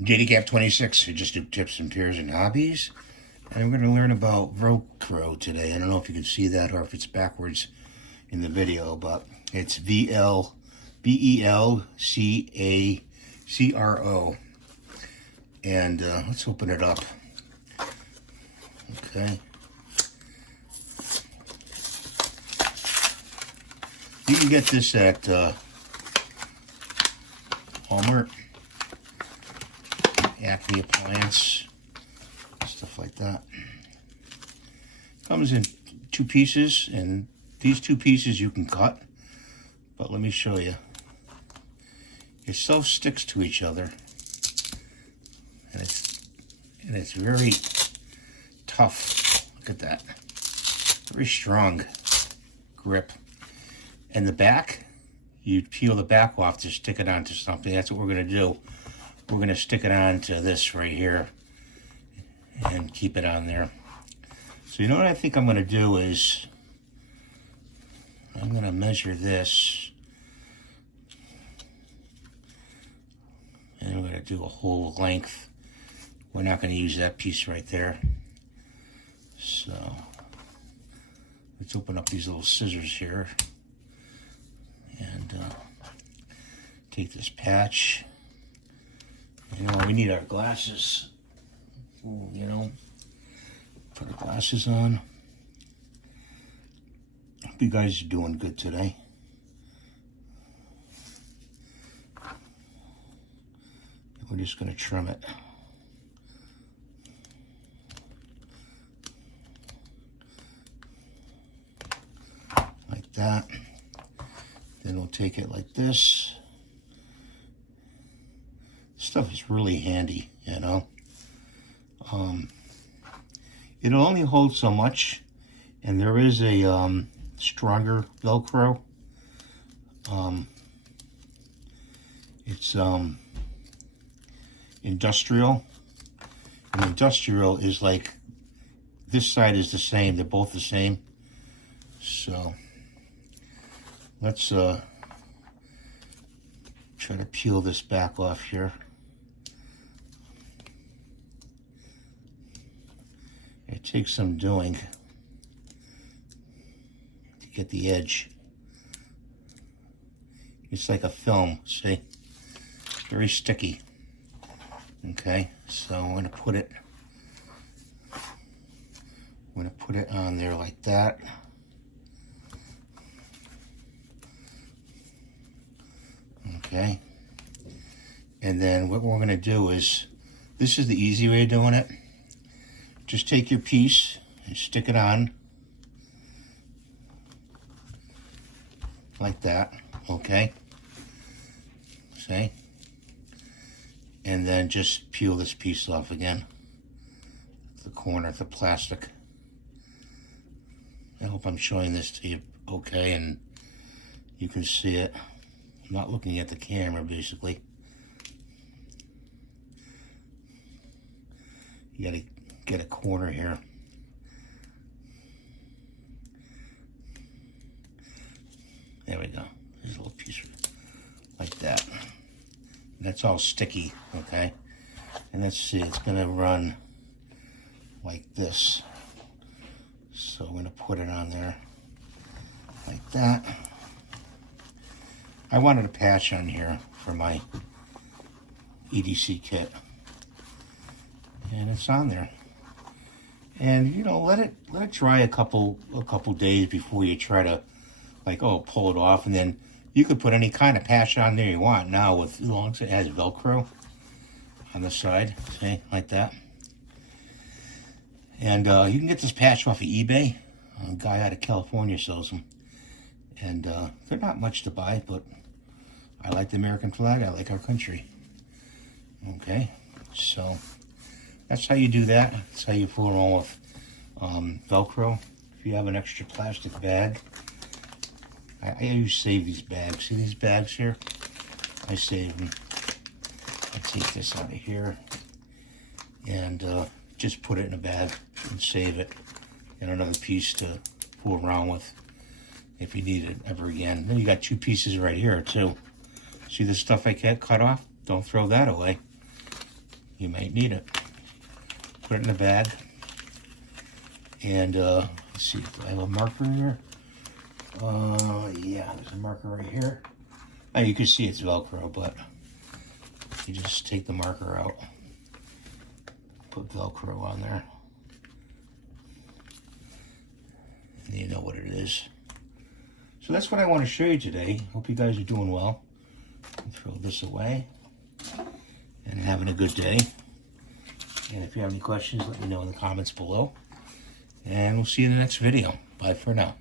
JDCap26, I just do tips and tears and hobbies. And we're going to learn about velcro today. I don't know if you can see that or if it's backwards in the video, but it's velcro. And let's open it up. Okay. You can get this at Walmart, Acme Appliance, stuff like that. Comes in two pieces, and these two pieces you can cut, but let me show you. It so sticks to each other, and it's very tough. Look at that, very strong grip. And the back, you peel the back off to stick it onto something. That's what we're going to do. We're going to stick it onto this right here and keep it on there. So you know what I think I'm going to do is I'm going to measure this, and we're going to do a whole length. We're not going to use that piece right there. So let's open up these little scissors here and take this patch. You know, we need our glasses. Ooh, you know, put our glasses on. Hope you guys are doing good today. We're just going to trim it. Like that. Then we'll take it like this. Stuff is really handy, you know. It'll only hold so much, and there is a stronger velcro. It's industrial, and industrial is like, this side is the same, they're both the same. So let's try to peel this back off here. It takes some doing to get the edge. It's like a film, see? Very sticky. Okay, so I'm gonna put it on there like that. Okay, and then what we're going to do is, this is the easy way of doing it. Just take your piece and stick it on like that, okay? See? And then just peel this piece off again, the corner, the plastic. I hope I'm showing this to you okay and you can see it. I'm not looking at the camera, basically. You gotta get a corner here. There we go. There's a little piece like that. And that's all sticky, okay? And let's see, it's gonna run like this. So I'm gonna put it on there like that. I wanted a patch on here for my EDC kit, and it's on there. And you know, let it dry a couple days before you try to, like, pull it off. And then you could put any kind of patch on there you want now, with, as long as it has Velcro on the side, see, like that. And you can get this patch off of eBay. A guy out of California sells them. And they're not much to buy, but I like the American flag. I like our country. Okay, so that's how you do that. That's how you fool around with Velcro. If you have an extra plastic bag, I always save these bags. See these bags here? I save them. I take this out of here and just put it in a bag and save it. And another piece to fool around with if you need it ever again. Then you got two pieces right here too. See the stuff I can't cut off? Don't throw that away. you might need it. Put it in a bag. And let's see, do I have a marker here? Yeah, there's a marker right here. Now you can see it's Velcro, but you just take the marker out, put Velcro on there, and you know what it is. So that's what I want to show you today. Hope you guys are doing well. I'll throw this away and having a good day. And if you have any questions, let me know in the comments below. And we'll see you in the next video. Bye for now.